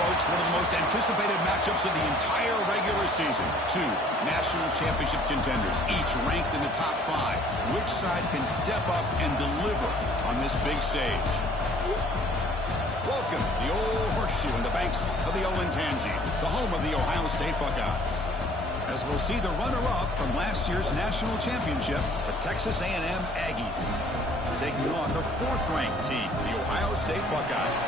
folks, one of the most anticipated matchups of the entire regular season. Two national championship contenders, each ranked in the top 5. Which side can step up and deliver on this big stage? Welcome to the old horseshoe in the banks of the Olentangy, the home of the Ohio State Buckeyes. As we'll see the runner-up from last year's national championship, the Texas A&M Aggies, taking on the 4th-ranked team, the Ohio State Buckeyes.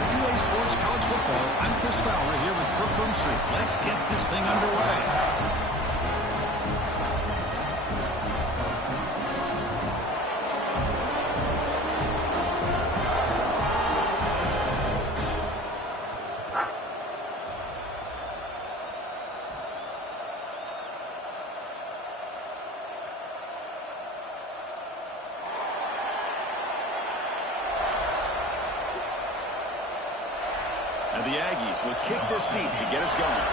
For UA Sports College Football, I'm Chris Fowler here with Kirk Herbstreit. Let's get this thing underway. And the Aggies will kick this deep to get us going.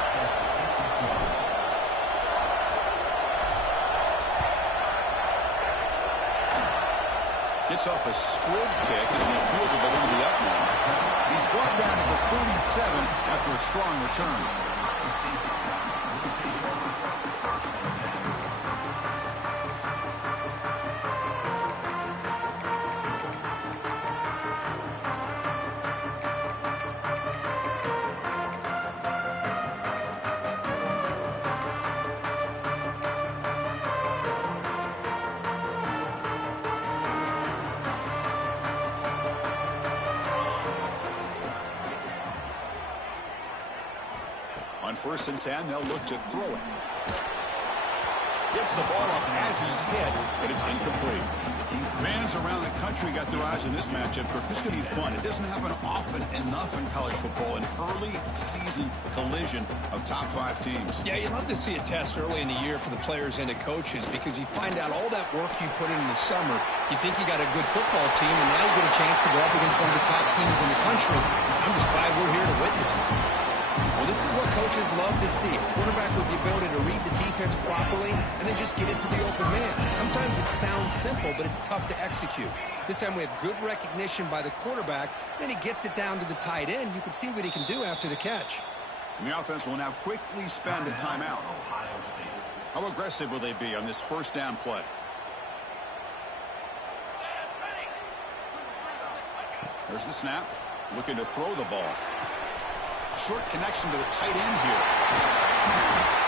Gets off a squib kick and he fielded it into the up line. He's brought down to the 37 after a strong return. On 1st and 10, they'll look to throw it. Gets the ball up as he's hit, but it's incomplete. Fans around the country got their eyes on this matchup. This is going to be fun. It doesn't happen often enough in college football, an early season collision of top 5 teams. Yeah, you love to see a test early in the year for the players and the coaches because you find out all that work you put in the summer. You think you got a good football team, and now you get a chance to go up against one of the top teams in the country. I'm just glad we're here to witness it. Well, this is what coaches love to see. A quarterback with the ability to read the defense properly and then just get into the open man. Sometimes it sounds simple, but it's tough to execute. This time we have good recognition by the quarterback. Then he gets it down to the tight end. You can see what he can do after the catch. And the offense will now quickly spend a timeout. How aggressive will they be on this 1st down play? There's the snap. Looking to throw the ball. Short connection to the tight end here.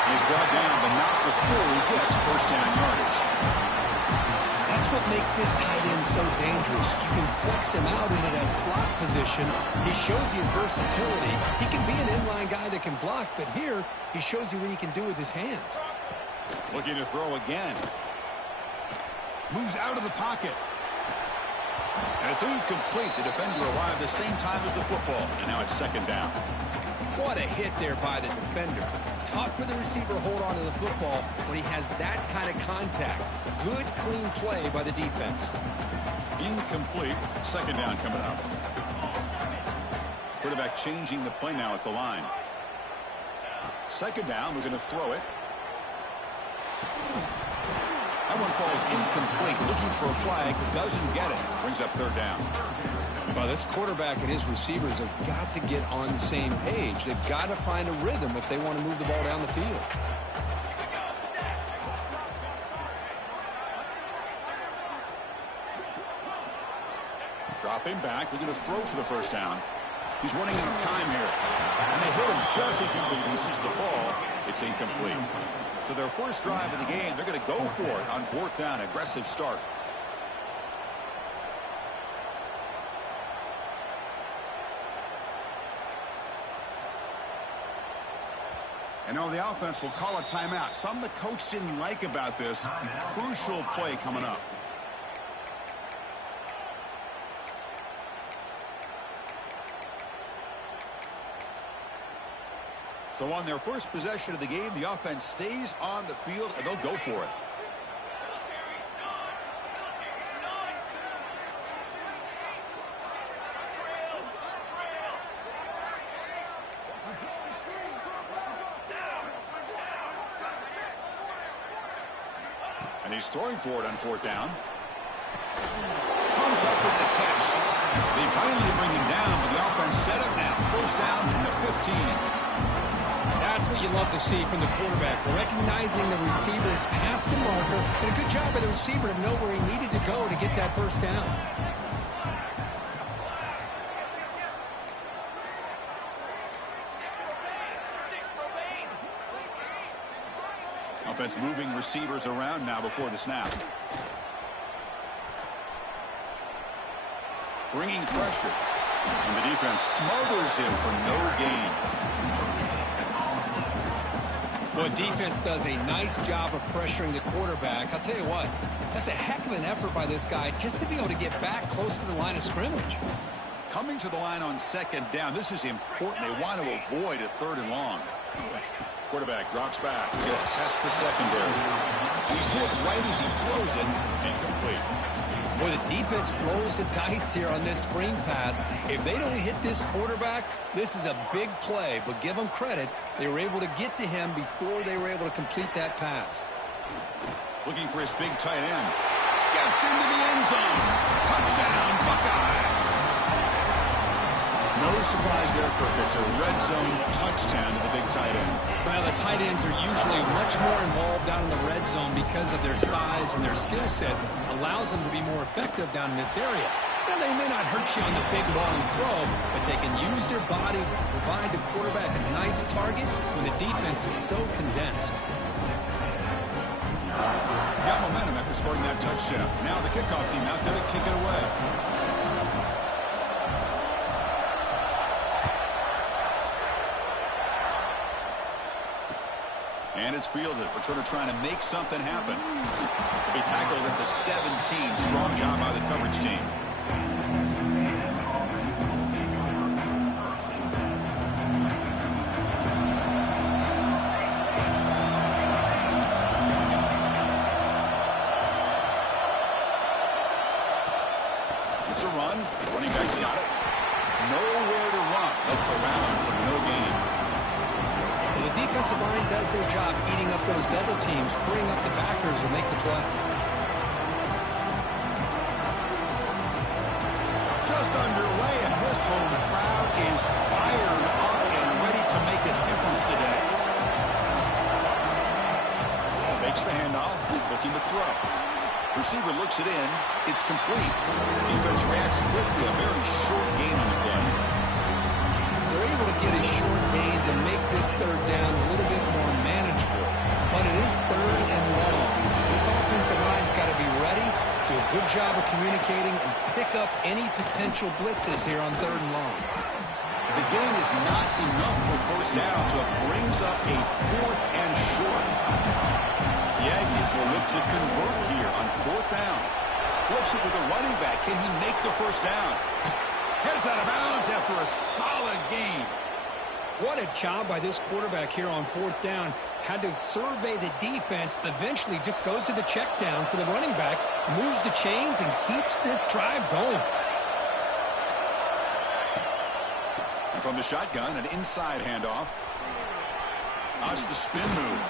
He's brought down, but not before he gets 1st down yardage. That's what makes this tight end so dangerous. You can flex him out into that slot position. He shows you his versatility. He can be an inline guy that can block, but here he shows you what he can do with his hands. Looking to throw again. Moves out of the pocket. And it's incomplete. The defender arrived the same time as the football. And now it's 2nd down. What a hit there by the defender. Tough for the receiver to hold on to the football when he has that kind of contact. Good, clean play by the defense. Incomplete. 2nd down coming up. Quarterback changing the play now at the line. 2nd down. We're going to throw it. That one falls incomplete. Looking for a flag. Doesn't get it. Brings up 3rd down. Well, this quarterback and his receivers have got to get on the same page. They've got to find a rhythm if they want to move the ball down the field. Dropping back. Looking to throw for the 1st down. He's running out of time here. And they hit him just as he releases the ball. It's incomplete. So their 1st drive of the game, they're going to go for it on 4th down. Aggressive start. And now the offense will call a timeout. Something the coach didn't like about this. Crucial play coming up. So on their 1st possession of the game, the offense stays on the field, and they'll go for it. And he's throwing for it on 4th down. Comes comes up with the catch. They finally bring him down, but the offense set up now. First down from the 15. That's what you love to see from the quarterback, recognizing the receiver's past the marker, and a good job by the receiver to know where he needed to go to get that first down. Offense moving receivers around now before the snap. Bringing pressure. And the defense smothers him for no gain. Well, defense does a nice job of pressuring the quarterback. I'll tell you what, that's a heck of an effort by this guy just to be able to get back close to the line of scrimmage. Coming to the line on second down, this is important. They want to avoid a third and long. Quarterback drops back. Going to test the secondary. He's hit right as he throws it. Incomplete. Boy, the defense rolls the dice here on this screen pass. If they don't hit this quarterback, this is a big play. But give them credit. They were able to get to him before they were able to complete that pass. Looking for his big tight end. Gets into the end zone. Touchdown, Buckeyes. No surprise there, Kirk. It's a red zone touchdown to the big tight end. Well, the tight ends are usually much more involved down in the red zone because of their size and their skill set. Allows them to be more effective down in this area. Now, they may not hurt you on the big long throw, but they can use their bodies and provide the quarterback a nice target when the defense is so condensed. Got momentum after scoring that touchdown. Now the kickoff team out there to kick it away. And it's fielded. Returner trying to make something happen. He tackled at the 17. Strong job by the coverage team. It's a run. Running back's got it. Nowhere to run. Left around for no gain. The defensive line does their job eating up those double teams, freeing up the backers to make the play. Just underway, and this home crowd is fired up and ready to make a difference today. Makes the handoff, looking to throw. Receiver looks it in. It's complete. Defense reacts quickly. A very short gain on the play. They're able to get a short gain to make this third down a little bit more manageable. But it is third and long. So this offensive line's got to be ready, do a good job of communicating, and pick up any potential blitzes here on third and long. The gain is not enough for first down, so it brings up a fourth and short. The Aggies will look to convert here on fourth down. Flips it to the running back. Can he make the first down? Heads out of bounds after a solid gain. What a job by this quarterback here on fourth down. Had to survey the defense, eventually just goes to the check down for the running back, moves the chains, and keeps this drive going. And from the shotgun, an inside handoff. That's the spin move.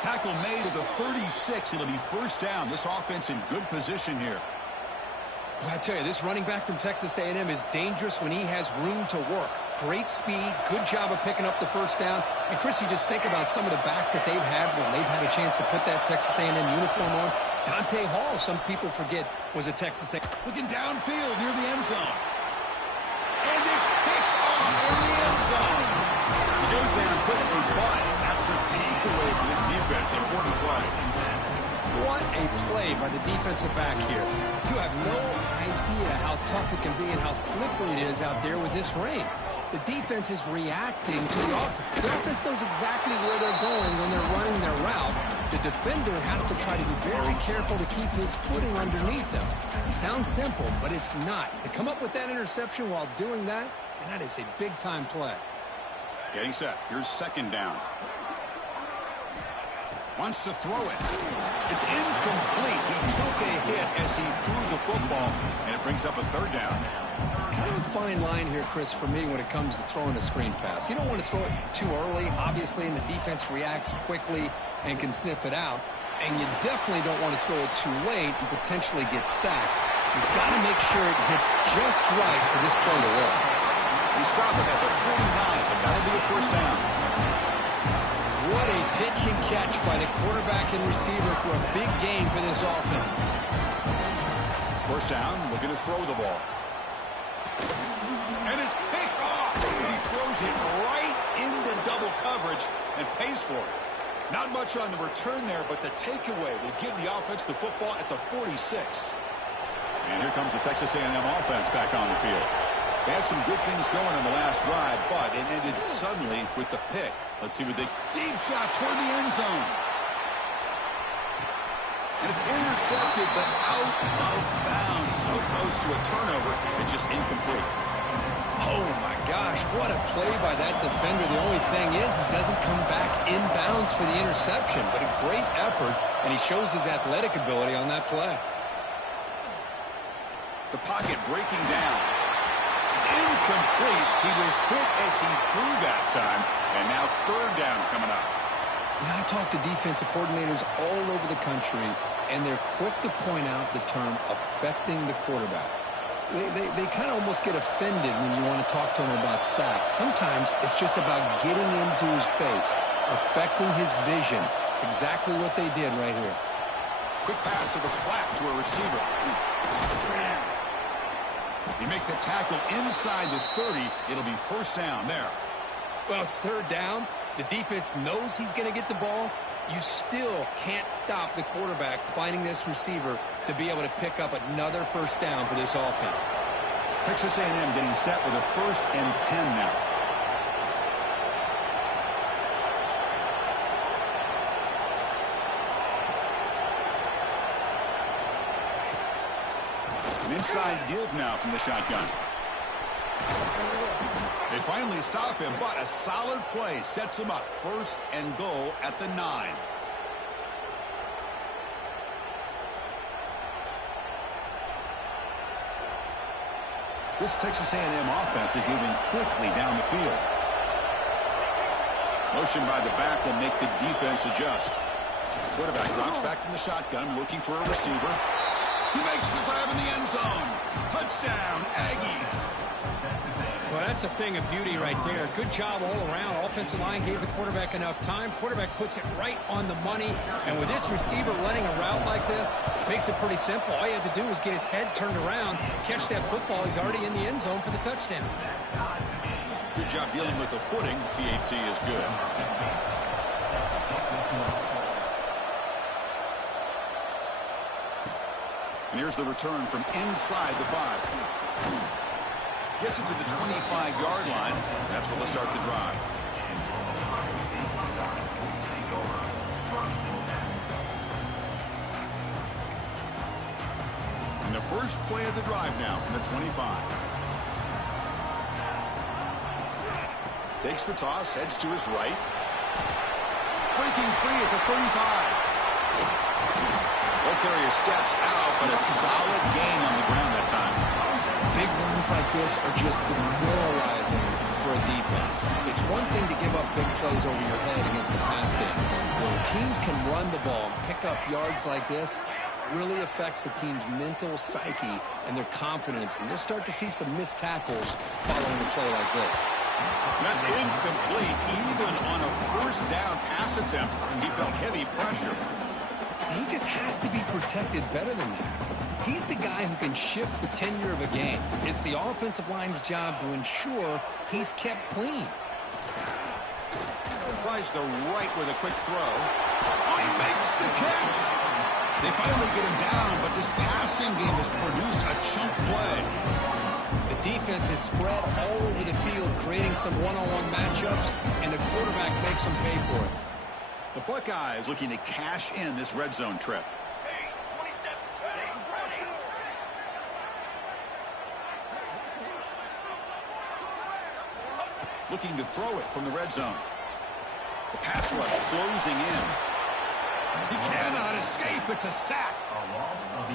Tackle made at the 36. It'll be first down. This offense in good position here. Well, I tell you, this running back from Texas A&M is dangerous when he has room to work. Great speed, good job of picking up the first down. And, Chris, you just think about some of the backs that they've had when they've had a chance to put that Texas A&M uniform on. Dante Hall, some people forget, was a Texas A&M. Looking downfield near the end zone. And it's picked off in the end zone. He goes down quickly, but that's a takeaway for this defense. Important play. What a play by the defensive back here. You have no idea how tough it can be and how slippery it is out there with this rain. The defense is reacting to the offense. The offense knows exactly where they're going when they're running their route. The defender has to try to be very careful to keep his footing underneath him. Sounds simple, but it's not. To come up with that interception while doing that, and that is a big-time play. Getting set. Here's second down. Wants to throw it. It's incomplete. He took a hit as he threw the football, and it brings up a third down. Kind of a fine line here, Chris, for me when it comes to throwing a screen pass. You don't want to throw it too early, obviously, and the defense reacts quickly and can sniff it out. And you definitely don't want to throw it too late and potentially get sacked. You've got to make sure it hits just right for this play to work. He stopped him at the 49, but that'll be a first down. What a pitch and catch by the quarterback and receiver for a big gain for this offense. First down, looking to throw the ball. And it's picked off. He throws it right into double coverage and pays for it. Not much on the return there, but the takeaway will give the offense the football at the 46. And here comes the Texas A&M offense back on the field. They had some good things going on the last drive, but it ended suddenly with the pick. Let's see what they... Deep shot toward the end zone. And it's intercepted, but out of bounds. So close to a turnover, it's just incomplete. Oh, my gosh, what a play by that defender. The only thing is he doesn't come back inbounds for the interception, but a great effort, and he shows his athletic ability on that play. The pocket breaking down. It's incomplete. He was hit as he threw that time, and now third down coming up. You know, I talk to defensive coordinators all over the country, and they're quick to point out the term affecting the quarterback. They kind of almost get offended when you want to talk to them about sacks. Sometimes it's just about getting into his face, affecting his vision. It's exactly what they did right here. Quick pass to the flat to a receiver. You make the tackle inside the 30. It'll be first down there. Well, it's third down. The defense knows he's going to get the ball. You still can't stop the quarterback finding this receiver to be able to pick up another first down for this offense. Texas A&M getting set with a 1st and 10 now. An inside give now from the shotgun. They finally stop him, but a solid play sets him up. 1st and goal at the 9. This Texas A&M offense is moving quickly down the field. Motion by the back will make the defense adjust. Quarterback drops back from the shotgun, looking for a receiver. He makes the grab in the end zone. Touchdown, Aggies. Well, that's a thing of beauty right there. Good job all around. Offensive line gave the quarterback enough time. Quarterback puts it right on the money. And with this receiver running a route like this, makes it pretty simple. All you have to do is get his head turned around, catch that football. He's already in the end zone for the touchdown. Good job dealing with the footing. PAT is good. And here's the return from inside the 5. Gets it to the 25-yard line. That's where they'll start the drive. And the first play of the drive now from the 25. Takes the toss, heads to his right. Breaking free at the 35. Ball carrier steps out, but a solid gain on the ground that time. Big runs like this are just demoralizing for a defense. It's one thing to give up big plays over your head against the pass game. When teams can run the ball and pick up yards like this, it really affects the team's mental psyche and their confidence. And you'll start to see some missed tackles following a play like this. That's incomplete. Even on a first down pass attempt, he felt heavy pressure. He just has to be protected better than that. He's the guy who can shift the tenure of a game. It's the offensive line's job to ensure he's kept clean. Tries the right with a quick throw. Oh, he makes the catch. They finally get him down, but this passing game has produced a chunk play. The defense is spread all over the field, creating some one-on-one matchups, and the quarterback makes them pay for it. The Buckeyes looking to cash in this red zone trip. Looking to throw it from the red zone. The pass rush closing in. He cannot escape. It's a sack.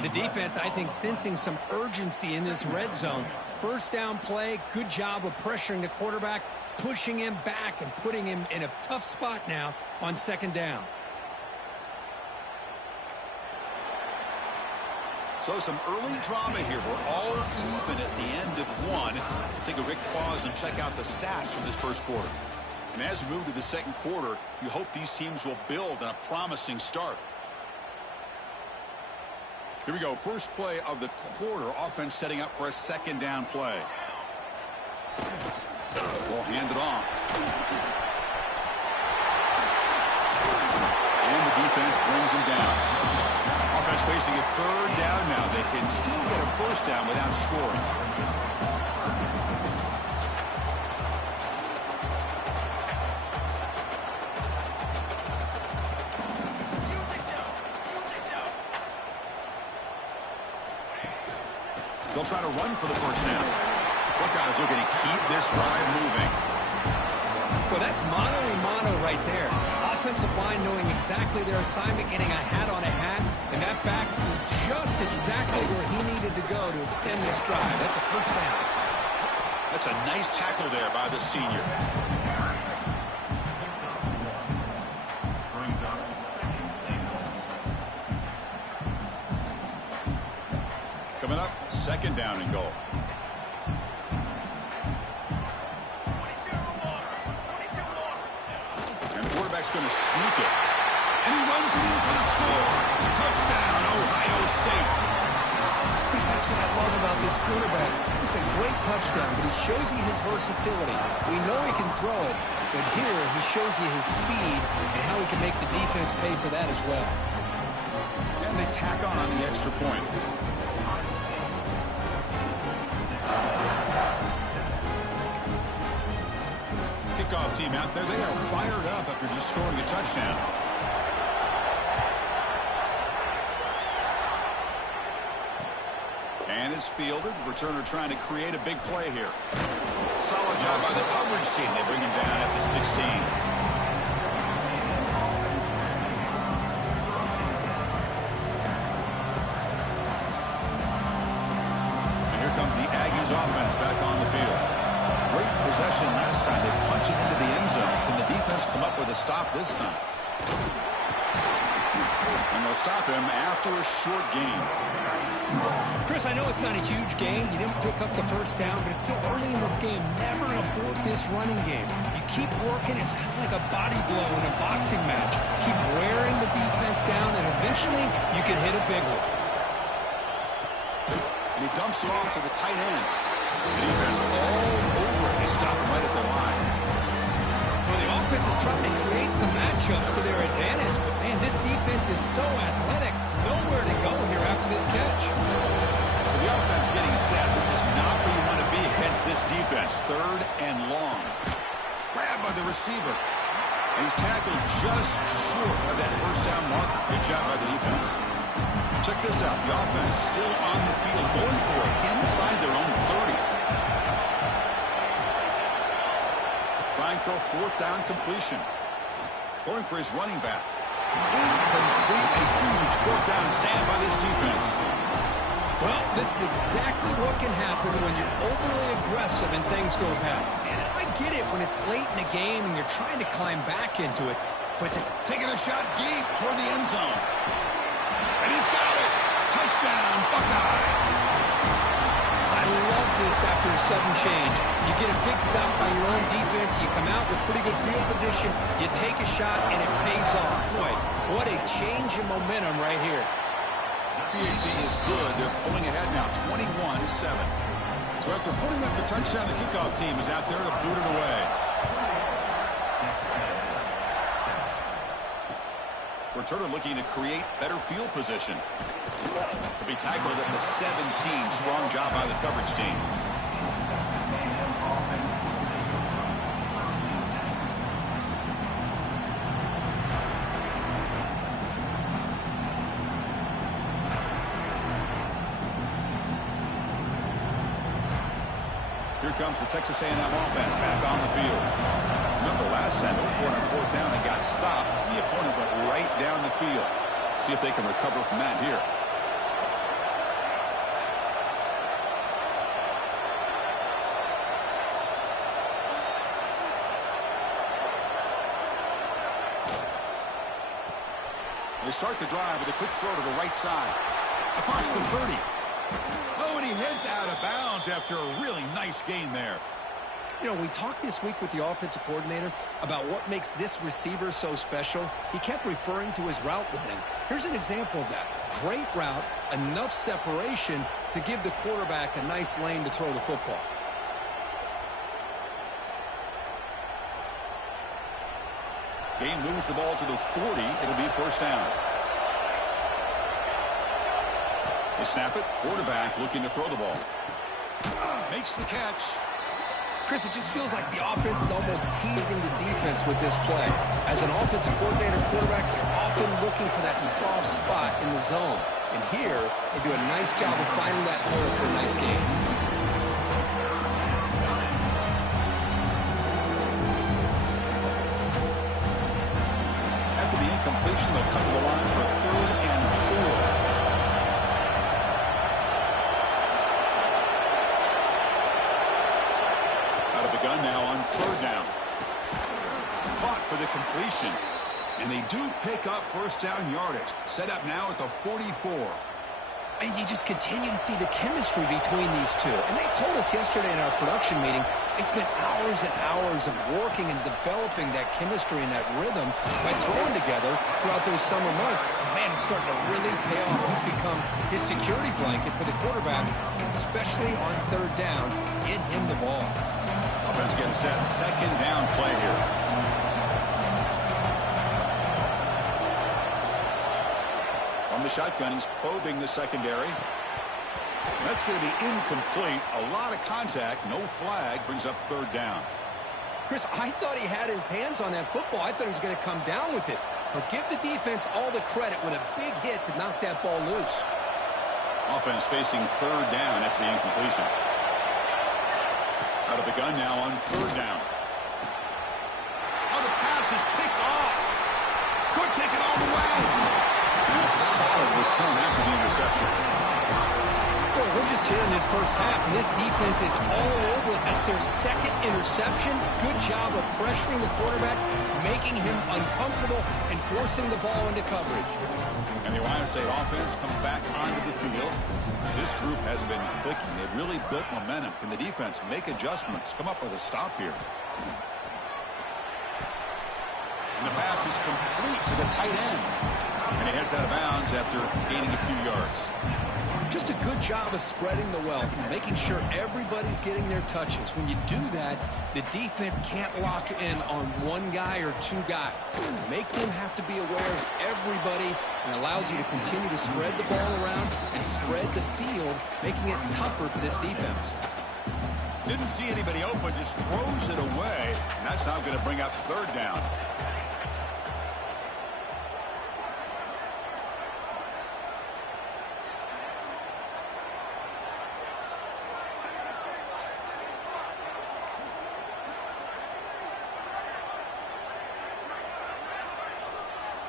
The defense, I think, sensing some urgency in this red zone. First down play, good job of pressuring the quarterback, pushing him back and putting him in a tough spot now on second down. So some early drama here. We're all even at the end of one. We'll take a quick pause and check out the stats from this first quarter. And as we move to the second quarter, you hope these teams will build on a promising start. Here we go. First play of the quarter. Offense setting up for a second down play. We'll hand it off. And the defense brings him down. Offense facing a third down now. They can still get a first down without scoring. They'll try to run for the first down. Buckeyes looking to keep this drive moving. Well, that's mano-a-mano right there. Offensive line knowing exactly their assignment, getting a hat on a hat, and that back just exactly where he needed to go to extend this drive. That's a first down. That's a nice tackle there by the senior. Coming up, second down and goal. Going to sneak it. And he runs it in for the score. Touchdown, Ohio State. Chris, that's what I love about this quarterback. It's a great touchdown, but he shows you his versatility. We know he can throw it, but here he shows you his speed and how he can make the defense pay for that as well. And they tack on the extra point. Kickoff team out there. They are fired up after just scoring a touchdown. And it's fielded. Returner trying to create a big play here. Solid job by the coverage team. They bring him down at the 16. And here comes the Aggies offense back on the field. Great possession last time. They punch it into the end zone. Can the defense come up with a stop this time? And they'll stop him after a short gain. Chris, I know it's not a huge gain. You didn't pick up the first down, but it's still early in this game. Never abort this running game. You keep working. It's kind of like a body blow in a boxing match. Keep wearing the defense down, and eventually you can hit a big one. And he dumps it off to the tight end. The defense all over it. They stop him right at the line. Well, the offense is trying to create some matchups to their advantage, but, man, this defense is so athletic. Nowhere to go here after this catch. So the offense getting set. This is not where you want to be against this defense. Third and long. Grabbed by the receiver. And he's tackled just short of that first down marker. Good job by the defense. Check this out. The offense still on the field, going for it inside their own 30. Trying for a fourth down completion. Going for his running back. Incomplete. A huge fourth down stand by this defense. Well, this is exactly what can happen when you're overly aggressive and things go bad. And I get it when it's late in the game and you're trying to climb back into it. But taking a shot deep toward the end zone. And he's got it. Touchdown, Buckeyes. I love this after a sudden change. You get a big stop by your own defense. You come out with pretty good field position. You take a shot, and it pays off. Boy, what a change in momentum right here. PHC is good. They're pulling ahead now, 21-7. So after putting up the touchdown, the kickoff team is out there to boot it away. Returner looking to create better field position. To be tackled at the 17. Strong job by the coverage team. Here comes the Texas A&M offense back on the field. Remember last time, they went for it on fourth down and got stopped. The opponent went right down the field. See if they can recover from that here. They start the drive with a quick throw to the right side. Across the 30. Oh, and he heads out of bounds after a really nice gain there. You know, we talked this week with the offensive coordinator about what makes this receiver so special. He kept referring to his route running. Here's an example of that. Great route, enough separation to give the quarterback a nice lane to throw the football. Game moves the ball to the 40. It'll be first down. They snap it. Quarterback looking to throw the ball. Makes the catch. Chris, it just feels like the offense is almost teasing the defense with this play. As an offensive coordinator quarterback, you're often looking for that soft spot in the zone. And here, they do a nice job of finding that hole for a nice gain. After the incompletion, they'll come to the line for 3rd and 4. Gun now on 3rd down. Caught for the completion. And they do pick up first down yardage. Set up now at the 44. And you just continue to see the chemistry between these two. And they told us yesterday in our production meeting, they spent hours and hours of working and developing that chemistry and that rhythm by throwing together throughout those summer months. And, man, it's starting to really pay off. He's become his security blanket for the quarterback, especially on 3rd down. Get him the ball. Offense getting set. 2nd down play here. From the shotgun, he's probing the secondary. That's going to be incomplete. A lot of contact. No flag. Brings up 3rd down. Chris, I thought he had his hands on that football. I thought he was going to come down with it. But give the defense all the credit with a big hit to knock that ball loose. Offense facing 3rd down after the incompletion. Out of the gun now on 3rd down. Oh, the pass is picked off. Could take it all the way. And that's a solid return after the interception. Well, we're just here in this first half, and this defense is all over it. That's their 2nd interception. Good job of pressuring the quarterback, making him uncomfortable, and forcing the ball into coverage. And the Ohio State offense comes back onto the field. This group has been clicking. They've really built momentum. Can the defense make adjustments? Come up with a stop here. And the pass is complete to the tight end. And he heads out of bounds after gaining a few yards. Just a good job of spreading the wealth, making sure everybody's getting their touches. When you do that, the defense can't lock in on one guy or 2 guys. Make them have to be aware of everybody, and allows you to continue to spread the ball around and spread the field, making it tougher for this defense. Didn't see anybody open, just throws it away. And that's now going to bring up 3rd down.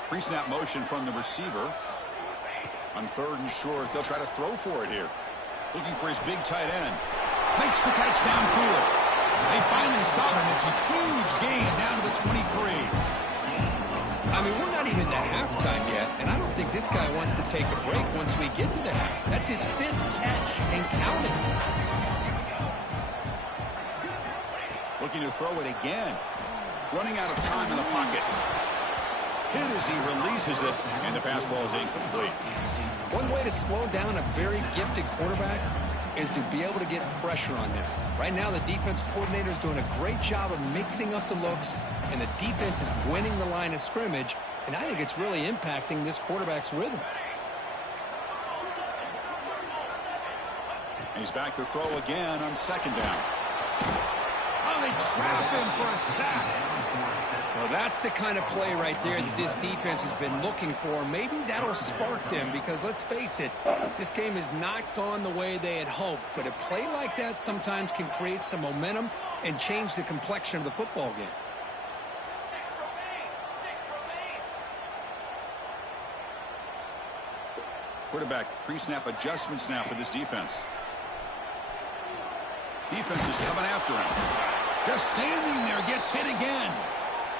Pre-snap motion from the receiver. On 3rd and short, they'll try to throw for it here. Looking for his big tight end. Makes the catch downfield. They finally stop him. It's a huge gain down to the 23. I mean, we're not even to halftime yet, and I don't think this guy wants to take a break once we get to the half. That's his 5th catch and counting. Looking to throw it again. Running out of time in the pocket. Hit as he releases it, and the pass ball is incomplete. One way to slow down a very gifted quarterback is to be able to get pressure on him. Right now, the defense coordinator is doing a great job of mixing up the looks, and the defense is winning the line of scrimmage, and I think it's really impacting this quarterback's rhythm. And he's back to throw again on 2nd down. Oh, they trap him for a sack. Well, that's the kind of play right there that this defense has been looking for. Maybe that'll spark them because, let's face it, this game has not gone the way they had hoped. But a play like that sometimes can create some momentum and change the complexion of the football game. Quarterback pre-snap adjustments now for this defense. Defense is coming after him. Just standing there, gets hit again.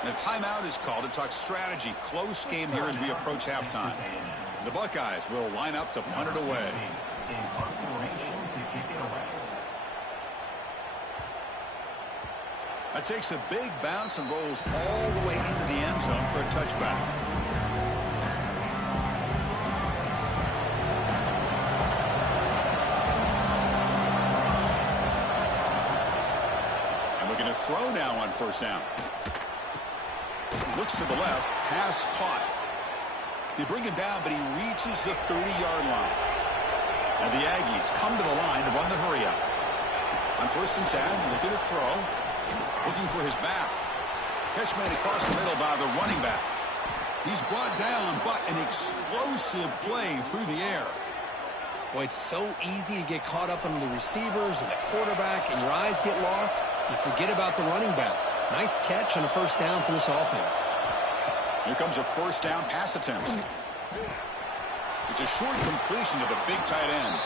And a timeout is called to talk strategy. Close game here as we approach halftime. The Buckeyes will line up to punt it away. That takes a big bounce and rolls all the way into the end zone for a touchback. And we're going to throw now on first down. Looks to the left, pass caught. They bring him down, but he reaches the 30-yard line. And the Aggies come to the line to run the hurry up. On first and 10, looking to throw. Looking for his back. Catch made across the middle by the running back. He's brought down, but an explosive play through the air. Boy, it's so easy to get caught up on the receivers and the quarterback, and your eyes get lost. You forget about the running back. Nice catch on a first down for this offense. Here comes a first down pass attempt. It's a short completion to the big tight end.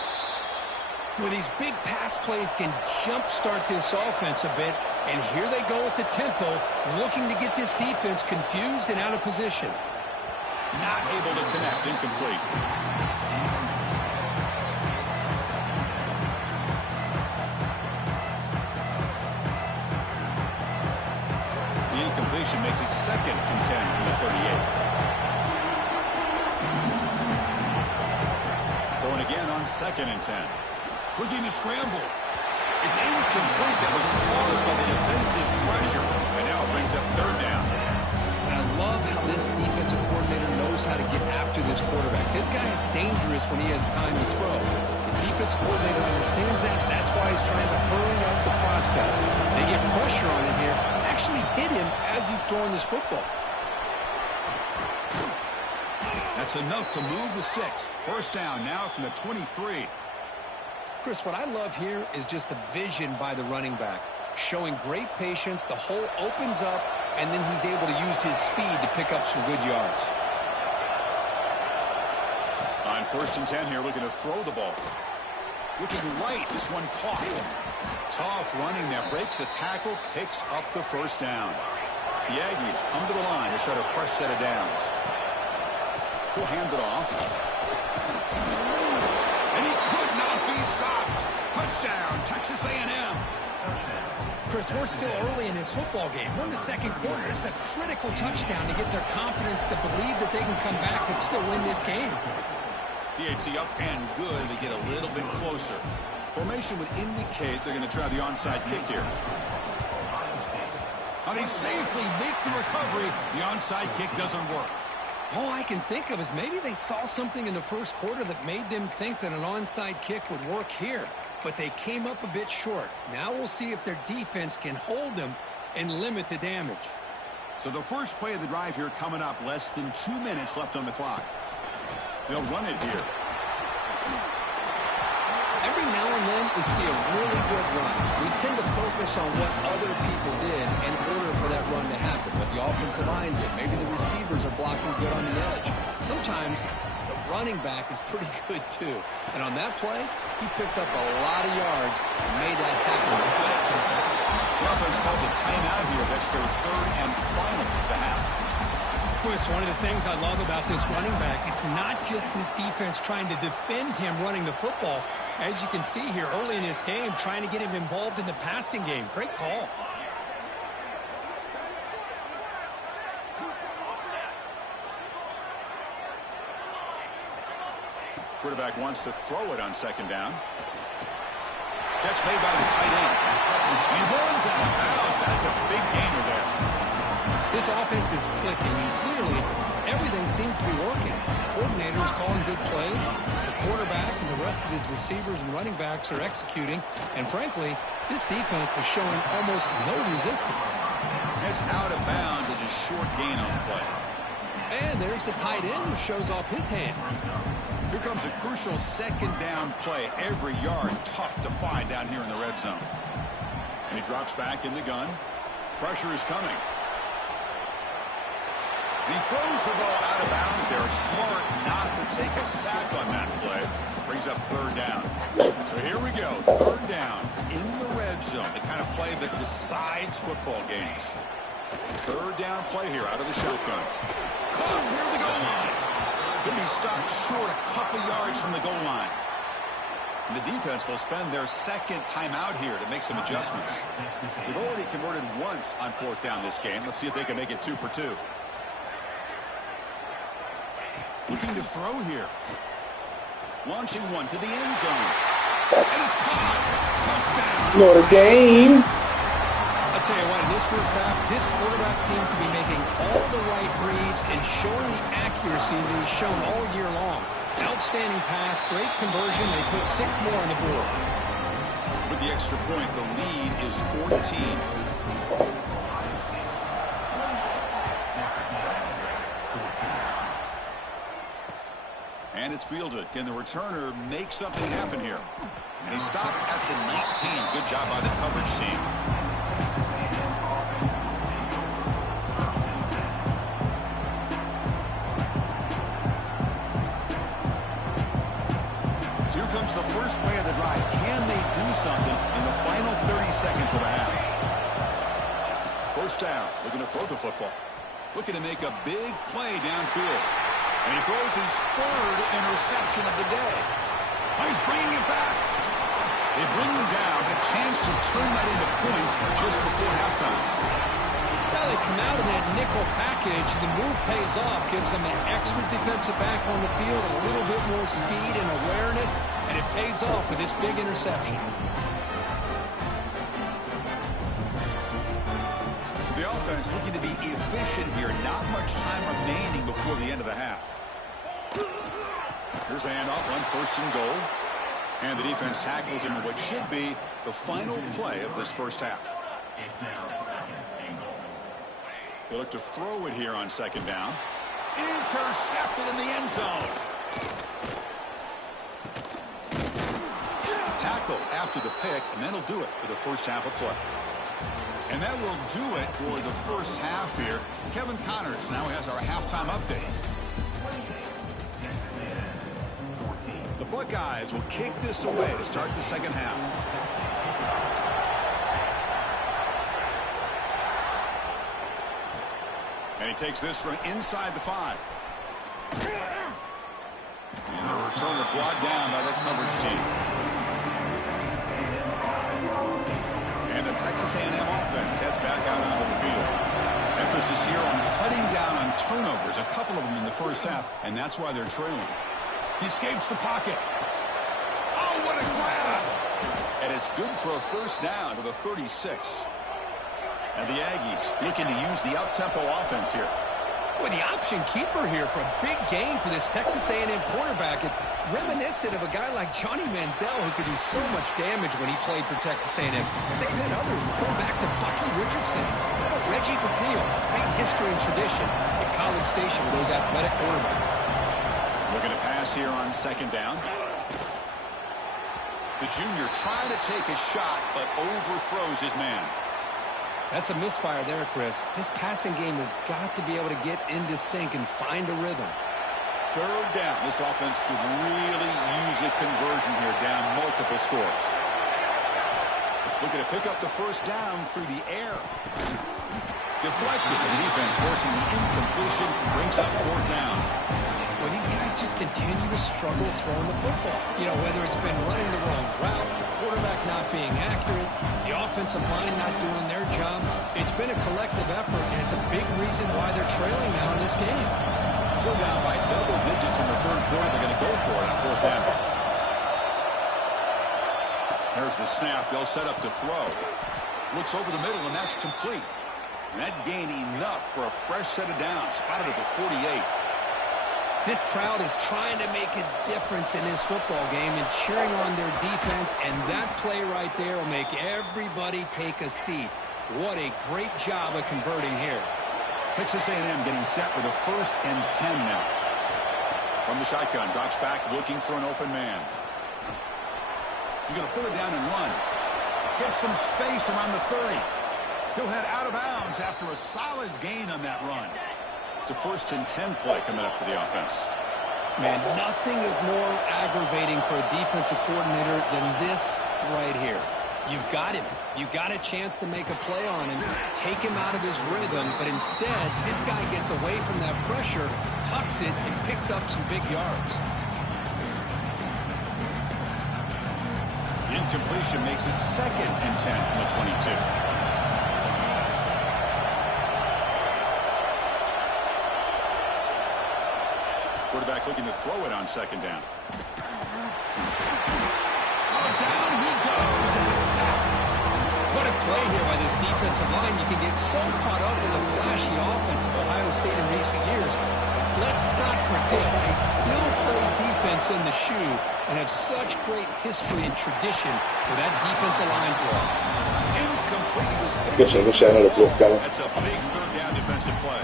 Well, these big pass plays can jumpstart this offense a bit, and here they go with the tempo, looking to get this defense confused and out of position. Not able to connect, incomplete. The incompletion makes it 2nd and 10 from the 38. Going again on 2nd and 10. Looking to scramble. It's incomplete. That was caused by the defensive pressure. And now it brings up 3rd down. And I love how this defensive coordinator knows how to get after this quarterback. This guy is dangerous when he has time to throw. The defensive coordinator understands that. That's why he's trying to hurry up the process. They get pressure on him here. Actually hit him as he's throwing this football. That's enough to move the sticks. First down now from the 23. Chris, what I love here is just the vision by the running back. Showing great patience, the hole opens up, and then he's able to use his speed to pick up some good yards. On first and 10 here, looking to throw the ball. Looking right, this one caught. Tough running there, breaks a tackle, picks up the first down. The Aggies come to the line to start a fresh set of downs. He'll hand it off. And he could not be stopped. Touchdown, Texas A&M. Chris, we're still early in this football game. We're in the second quarter. It's a critical touchdown to get their confidence to believe that they can come back and still win this game. DHC up and good. They get a little bit closer. Formation would indicate they're going to try the onside kick here. Now they safely make the recovery. The onside kick doesn't work. All I can think of is maybe they saw something in the first quarter that made them think that an onside kick would work here. But they came up a bit short. Now we'll see if their defense can hold them and limit the damage. So the first play of the drive here coming up, less than 2 minutes left on the clock. They'll run it here. Every now and then we see a really good run. We tend to focus on what other people did in order for that run to happen. What the offensive line did. Maybe the receivers are blocking good on the edge. Sometimes the running back is pretty good too. And on that play, he picked up a lot of yards and made that happen. The offense calls a timeout here. That's their third and final of the half. Chris, one of the things I love about this running back, it's not just this defense trying to defend him running the football. As you can see here early in this game, trying to get him involved in the passing game. Great call. Quarterback wants to throw it on second down. Catch made by the tight end. He runs out of bounds. That's a big gainer there. This offense is clicking, and clearly everything seems to be working. The coordinator is calling good plays. The quarterback and the rest of his receivers and running backs are executing. And frankly, this defense is showing almost no resistance. It's out of bounds as a short gain on the play. And there's the tight end who shows off his hands. Here comes a crucial second down play. Every yard tough to find down here in the red zone. And he drops back in the gun. Pressure is coming. He throws the ball out of bounds there. Smart not to take a sack on that play. Brings up third down. So here we go. Third down in the red zone. The kind of play that decides football games. Third down play here out of the shotgun. Caught near the goal line. Could be stopped short a couple yards from the goal line. And the defense will spend their second timeout here to make some adjustments. They've already converted once on 4th down this game. Let's see if they can make it 2 for 2. Looking to throw here. Launching one to the end zone. And it's caught. Touchdown. Notre Dame. I'll tell you what, in this first half, this quarterback seemed to be making all the right reads and showing the accuracy that he's shown all year long. Outstanding pass, great conversion. They put 6 more on the board. With the extra point, the lead is 14. And it's fielded. Can the returner make something happen here? And he stopped at the 19. Good job by the coverage team. So here comes the first play of the drive. Can they do something in the final 30 seconds of the half? First down. Looking to throw the football. Looking to make a big play downfield. And he throws his 3rd interception of the day. Oh, he's bringing it back. They bring him down. A chance to turn that into points just before halftime. Well, they come out of that nickel package. The move pays off. Gives them an extra defensive back on the field, a little bit more speed and awareness, and it pays off with this big interception. The offense looking to be efficient here. Not much time remaining before the end of the half. Here's the handoff on 1st and goal. And the defense tackles him in what should be the final play of this first half. They look to throw it here on 2nd down. Intercepted in the end zone. Tackle after the pick, and that'll do it for the first half of play. And that will do it for the first half here. Kevin Connors now has our halftime update. The Buckeyes will kick this away to start the second half. And he takes this from inside the 5. And the returner brought down by the coverage team. And the Texas A&M offense heads back out onto the field. Emphasis here on cutting down on turnovers, a couple of them in the first half, and that's why they're trailing. He escapes the pocket. Oh, what a grab! And it's good for a first down to the 36. And the Aggies looking to use the up-tempo offense here. Boy, the option keeper here for a big game for this Texas A&M quarterback. And reminiscent of a guy like Johnny Manziel who could do so much damage when he played for Texas A&M. But they've had others going back to Bucky Richardson. Or Reggie McNeil. Great history and tradition at College Station with those athletic quarterbacks. Looking to pass here on 2nd down. The junior trying to take a shot, but overthrows his man. That's a misfire there, Chris. This passing game has got to be able to get into sync and find a rhythm. 3rd down. This offense could really use a conversion here, down multiple scores. Looking to pick up the first down through the air. Deflected. The defense forcing the incompletion. Brings up 4th down. Well, these guys just continue to struggle throwing the football. You know, whether it's been running the wrong route, the quarterback not being accurate, the offensive line not doing their job. It's been a collective effort, and it's a big reason why they're trailing now in this game. Still down by double digits in the 3rd quarter. They're going to go for it on 4th down. There's the snap. They'll set up to throw. Looks over the middle, and that's complete. And that gained enough for a fresh set of downs. Spotted at the 48. This crowd is trying to make a difference in this football game and cheering on their defense, and that play right there will make everybody take a seat. What a great job of converting here. Texas A&M getting set with a 1st and 10 now. From the shotgun, drops back looking for an open man. He's going to put it down and run. Gets some space around the 30. He'll head out of bounds after a solid gain on that run. It's a 1st and 10 play coming up for the offense. Man, nothing is more aggravating for a defensive coordinator than this right here. You've got him. You got a chance to make a play on him, take him out of his rhythm, but instead, this guy gets away from that pressure, tucks it, and picks up some big yards. Incompletion makes it 2nd and 10 from the 22. Quarterback looking to throw it on 2nd down. Down he goes. It's a sack. What a play here by this defensive line. You can get so caught up in the flashy offense of Ohio State in recent years. Let's not forget, they still play defense in the shoe and have such great history and tradition with that defensive line draw. Incomplete. Good shot of the blitz coming. That's a big 3rd down defensive play.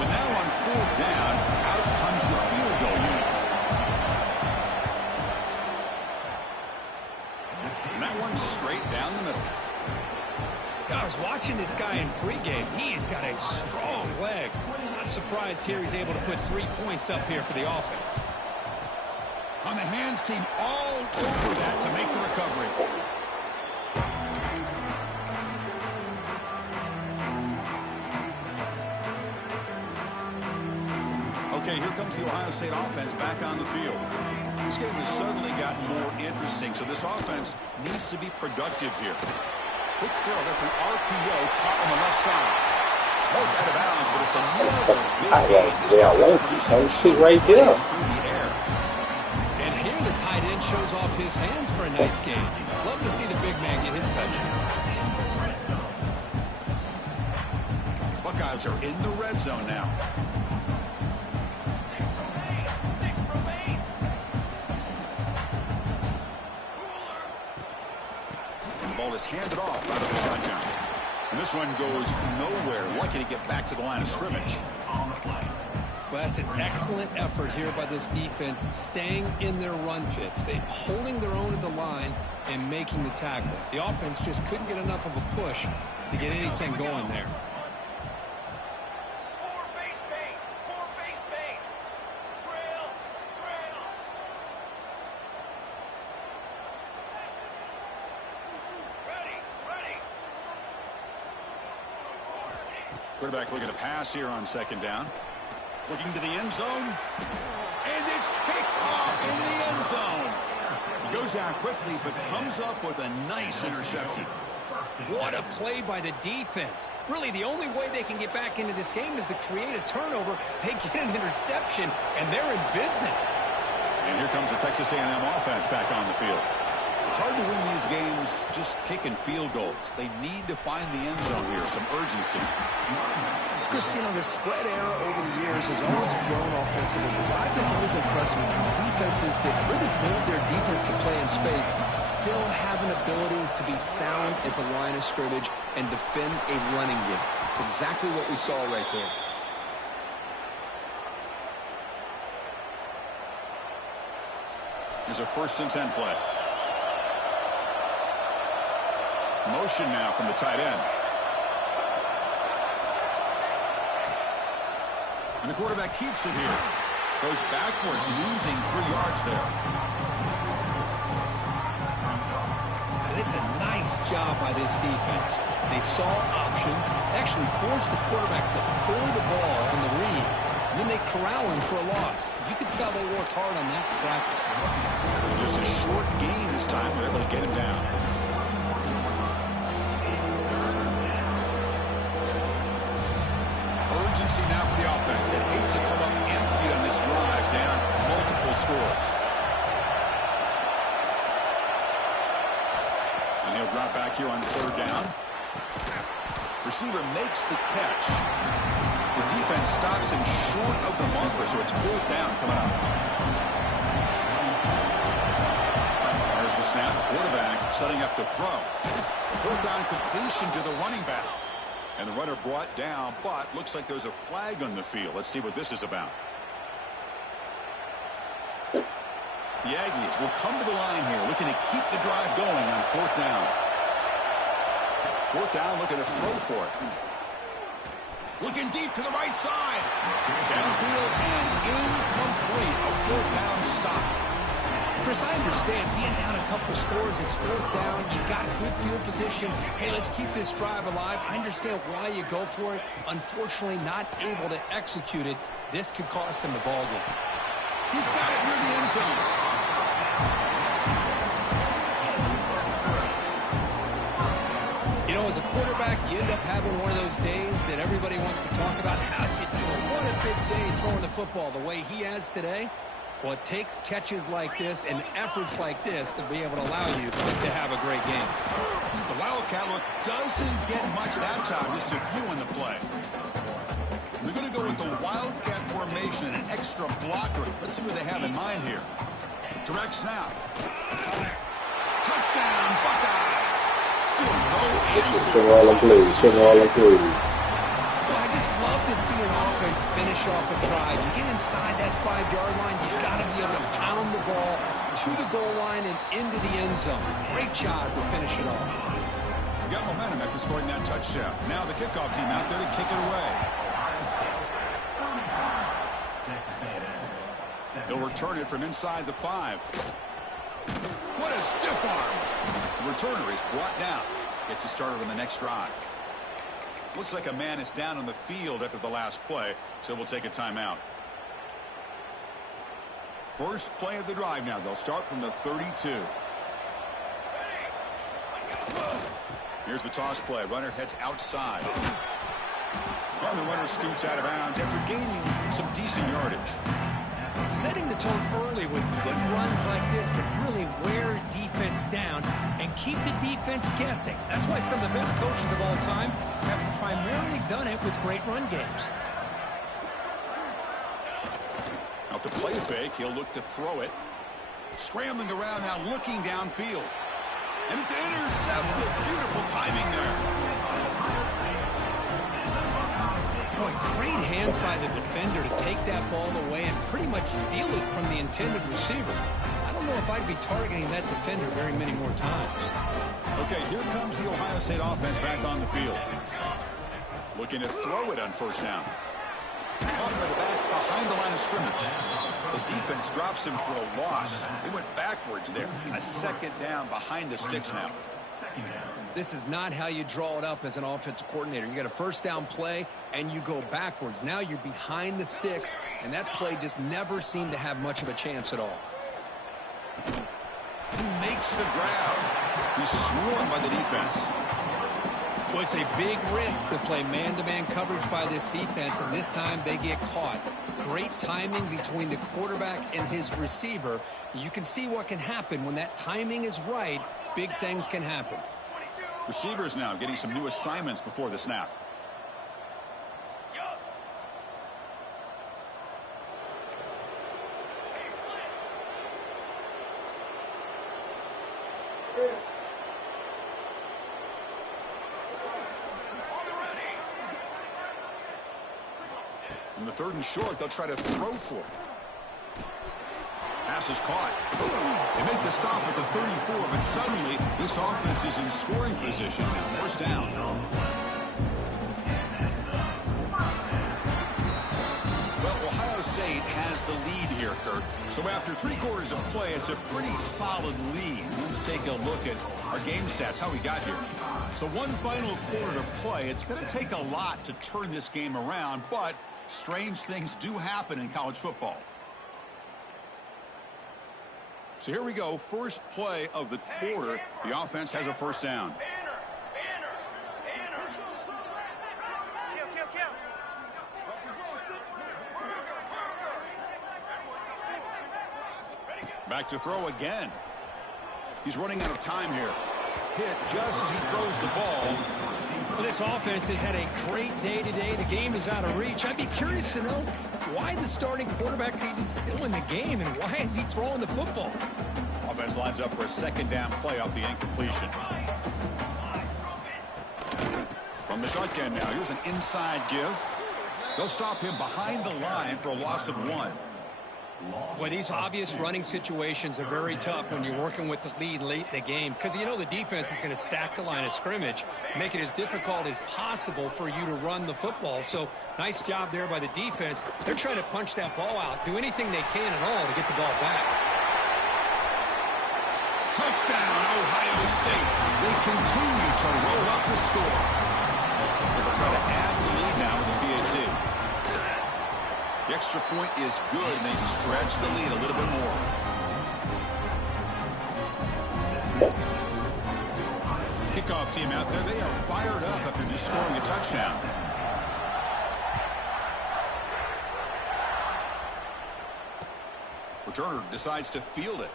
So now on 4th down, out comes the field goal unit. And that one's straight down the middle. I was watching this guy in pregame. He's got a strong leg. Not surprised here he's able to put 3 points up here for the offense. On the hands team all over that to make the recovery. Okay, here comes the Ohio State offense back on the field. This game has suddenly gotten more interesting, so this offense needs to be productive here. Quick throw, that's an RPO caught on the left side. Out of bounds, but it's another big shit right there. And here the tight end shows off his hands for a nice game. Love to see the big man get his touch. Buckeyes are in the red zone now. And the ball is handed off out of the shotgun. And this one goes nowhere. Lucky to get back to the line of scrimmage. Well, that's an excellent effort here by this defense, staying in their run fits. They're holding their own at the line and making the tackle. The offense just couldn't get enough of a push to get anything going there. Quarterback looking to pass here on 2nd down. Looking to the end zone. And it's picked off in the end zone. He goes down quickly, but comes up with a nice interception. What a play by the defense. Really, the only way they can get back into this game is to create a turnover. They get an interception, and they're in business. And here comes the Texas A&M offense back on the field. It's hard to win these games just kicking field goals. They need to find the end zone here, some urgency. Chris, you know, the spread era over the years has always grown offensively. But I've been always impressed with defenses that really build their defense to play in space, still have an ability to be sound at the line of scrimmage and defend a running game. It's exactly what we saw right there. Here's a 1st and 10 play. Motion now from the tight end. And the quarterback keeps it here. Goes backwards, losing 3 yards there. This is a nice job by this defense. They saw option, actually forced the quarterback to pull the ball on the read. And then they corral him for a loss. You could tell they worked hard on that in practice. Just a short gain this time. They're able to get him down. Urgency now for the offense. They'd hate to come up empty on this drive, down multiple scores. And he'll drop back here on 3rd down. Receiver makes the catch. The defense stops him short of the marker, so it's 4th down coming up. There's the snap. Quarterback setting up to throw. 4th down completion to the running back. And the runner brought down, but looks like there's a flag on the field. Let's see what this is about. The Aggies will come to the line here, looking to keep the drive going on 4th down. 4th down, looking to throw for it. Looking deep to the right side. Downfield and incomplete. A 4th down stop. Chris, I understand being down a couple scores. It's fourth down. You've got good field position. Hey, let's keep this drive alive. I understand why you go for it. Unfortunately, not able to execute it. This could cost him the ball game. He's got it near the end zone. You know, as a quarterback, you end up having one of those days that everybody wants to talk about. How'd you do it? What a big day throwing the football the way he has today. Well, it takes catches like this and efforts like this to be able to allow you to have a great game. The Wildcat look doesn't get much that time, just a few in the play. We're going to go with the Wildcat formation and an extra blocker. Let's see what they have in mind here. Direct snap. Touchdown, Buckeyes. Still no answer. Show all them plays. Well, I just love to see an offense finish off a drive. You get inside that 5-yard line, you've got to be able to pound the ball to the goal line and into the end zone. Great job to finish it off. You got momentum after scoring that touchdown. Now the kickoff team out there to kick it away. He'll return it from inside the 5. What a stiff arm. The returner is brought down. Gets you started on the next drive. Looks like a man is down on the field after the last play, so we'll take a timeout. First play of the drive now. They'll start from the 32. Here's the toss play. Runner heads outside. And the runner scoots out of bounds after gaining some decent yardage. Setting the tone early with good runs like this can really wear defense down and keep the defense guessing. That's why some of the best coaches of all time have primarily done it with great run games. Off the play fake, he'll look to throw it. Scrambling around now, looking downfield. And it's intercepted. Beautiful timing there. Boy, great hands by the defender to take that ball away and pretty much steal it from the intended receiver. I don't know if I'd be targeting that defender very many more times. Okay, here comes the Ohio State offense back on the field. Looking to throw it on first down. Caught by the back behind the line of scrimmage. The defense drops him for a loss. They went backwards there. A second down behind the sticks now. This is not how you draw it up as an offensive coordinator. You got a first down play, and you go backwards. Now you're behind the sticks, and that play just never seemed to have much of a chance at all. He makes the grab. He's swarmed by the defense. Well, it's a big risk to play man-to-man coverage by this defense, and this time they get caught. Great timing between the quarterback and his receiver. You can see what can happen when that timing is right. Big things can happen. Receivers now getting some new assignments before the snap. On the 3rd and short, they'll try to throw for it. Pass is caught. They make the stop at the 34, but suddenly this offense is in scoring position now. First down. Well, Ohio State has the lead here, Kurt. So after 3 quarters of play, it's a pretty solid lead. Let's take a look at our game stats, how we got here. So one final quarter to play. It's going to take a lot to turn this game around, but strange things do happen in college football. So here we go. First play of the quarter. The offense has a first down. Back to throw again. He's running out of time here. Hit just as he throws the ball. Well, this offense has had a great day today. The game is out of reach. I'd be curious to know why the starting quarterback's even still in the game and why is he throwing the football? Offense lines up for a second down play off the incompletion. From the shotgun now, here's an inside give. They'll stop him behind the line for a loss of 1. Well, these obvious running situations are very tough when you're working with the lead late in the game because you know the defense is going to stack the line of scrimmage, make it as difficult as possible for you to run the football. So nice job there by the defense. They're trying to punch that ball out, do anything they can at all to get the ball back. Touchdown, Ohio State. They continue to roll up the score. They'll try to add the lead now with the PAT. The extra point is good, and they stretch the lead a little bit more. Kickoff team out there, they are fired up after just scoring a touchdown. Returner decides to field it.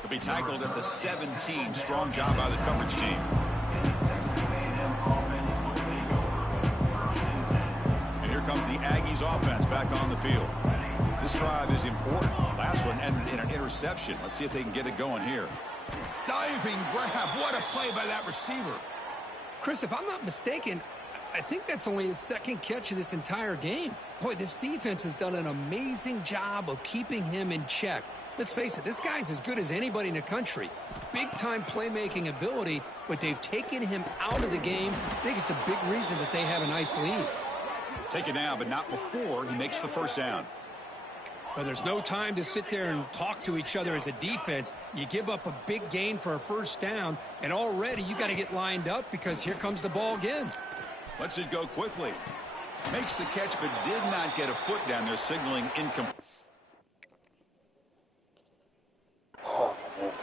He'll be tackled at the 17. Strong job by the coverage team. And here comes the Aggies offense back on the field. This drive is important. Last one ended in an interception. Let's see if they can get it going here. Diving grab. What a play by that receiver. Chris, if I'm not mistaken, I think that's only his second catch of this entire game. Boy, this defense has done an amazing job of keeping him in check. Let's face it, this guy's as good as anybody in the country. Big-time playmaking ability, but they've taken him out of the game. I think it's a big reason that they have a nice lead. Take it now, but not before he makes the first down. Well, there's no time to sit there and talk to each other as a defense. You give up a big gain for a first down, and already you got to get lined up because here comes the ball again. Lets it go quickly. Makes the catch, but did not get a foot down there, signaling incomplete.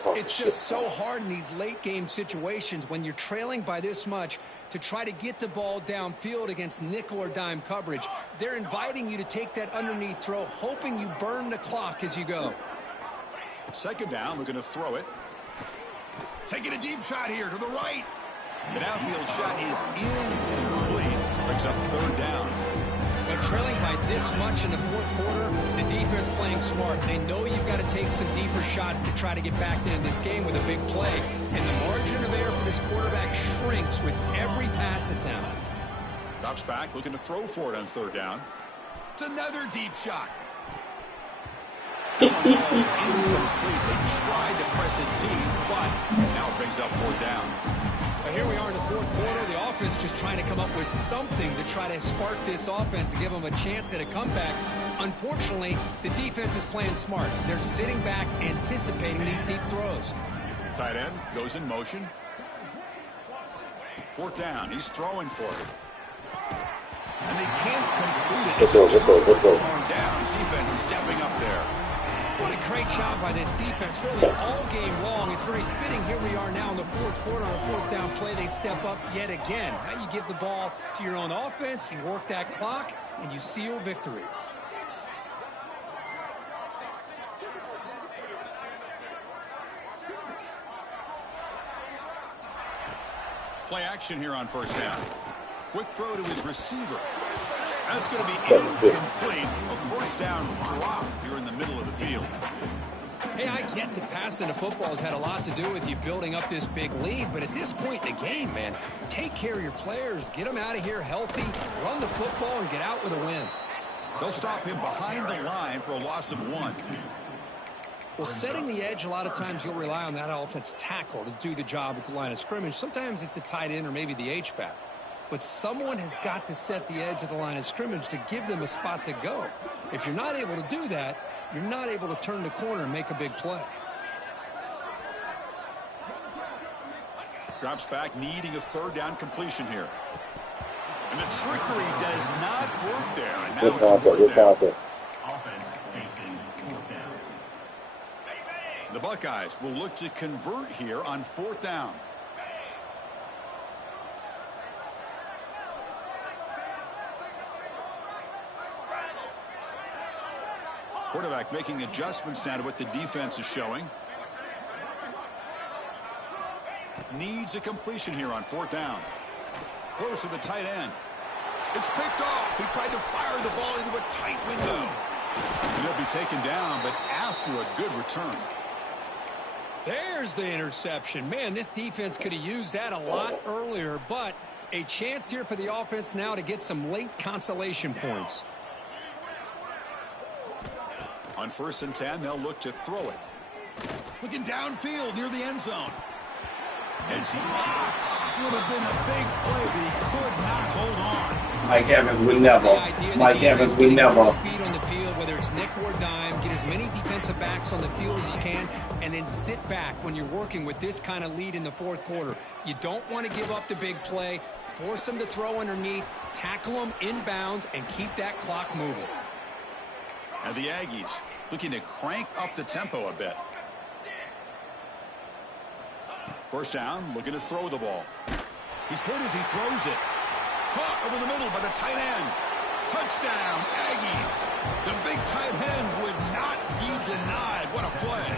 It's just so hard in these late game situations when you're trailing by this much to try to get the ball downfield against nickel or dime coverage. They're inviting you to take that underneath throw, hoping you burn the clock as you go. Second down, we're going to throw it. Taking a deep shot here to the right. The downfield shot is incomplete. Brings up third down. But trailing by this much in the fourth quarter, the defense playing smart. They know you've got to take some deeper shots to try to get back into this game with a big play. And the margin of error for this quarterback shrinks with every pass attempt. Drops back, looking to throw for it on third down. It's another deep shot. That one falls incomplete. They tried to press it deep, but now it brings up fourth down. But here we are in the fourth quarter. The offense just trying to come up with something to try to spark this offense and give them a chance at a comeback. Unfortunately, the defense is playing smart. They're sitting back, anticipating these deep throws. Tight end goes in motion. Fourth down. He's throwing for it. And they can't complete it. Let's go. Downs. Defense stepping up there. What a great job by this defense, really all game long. It's very fitting. Here we are now in the fourth quarter on a fourth down play. They step up yet again. Now you give the ball to your own offense, you work that clock, and you seal victory. Play action here on first down. Quick throw to his receiver. That's going to be incomplete. A first down drop here in the middle of the field. Hey, I get that passing the football has had a lot to do with you building up this big lead, but at this point in the game, man, take care of your players. Get them out of here healthy, run the football, and get out with a win. They'll stop him behind the line for a loss of 1. Well, setting the edge, a lot of times you'll rely on that offensive tackle to do the job at the line of scrimmage. Sometimes it's a tight end or maybe the H-back. But someone has got to set the edge of the line of scrimmage to give them a spot to go. If you're not able to do that, you're not able to turn the corner and make a big play. Drops back, needing a third down completion here. And the trickery does not work there. And now Good concept. The Buckeyes will look to convert here on fourth down. Quarterback making adjustments now to what the defense is showing. Needs a completion here on fourth down. Throws to the tight end. It's picked off. He tried to fire the ball into a tight window. And he'll be taken down, but after a good return. There's the interception. Man, this defense could have used that a lot earlier, but a chance here for the offense now to get some late consolation points. On 1st and 10, they'll look to throw it. Looking downfield near the end zone. It's dropped. Would have been a big play, but he could not hold on. Mike Evans will never. Mike Evans will never. Speed on the field, whether it's nickel nickel or dime, get as many defensive backs on the field as you can, and then sit back when you're working with this kind of lead in the fourth quarter. You don't want to give up the big play. Force them to throw underneath, tackle them inbounds, and keep that clock moving. And the Aggies looking to crank up the tempo a bit. First down, looking to throw the ball. He's hit as he throws it. Caught over the middle by the tight end. Touchdown, Aggies. The big tight end would not be denied. What a play.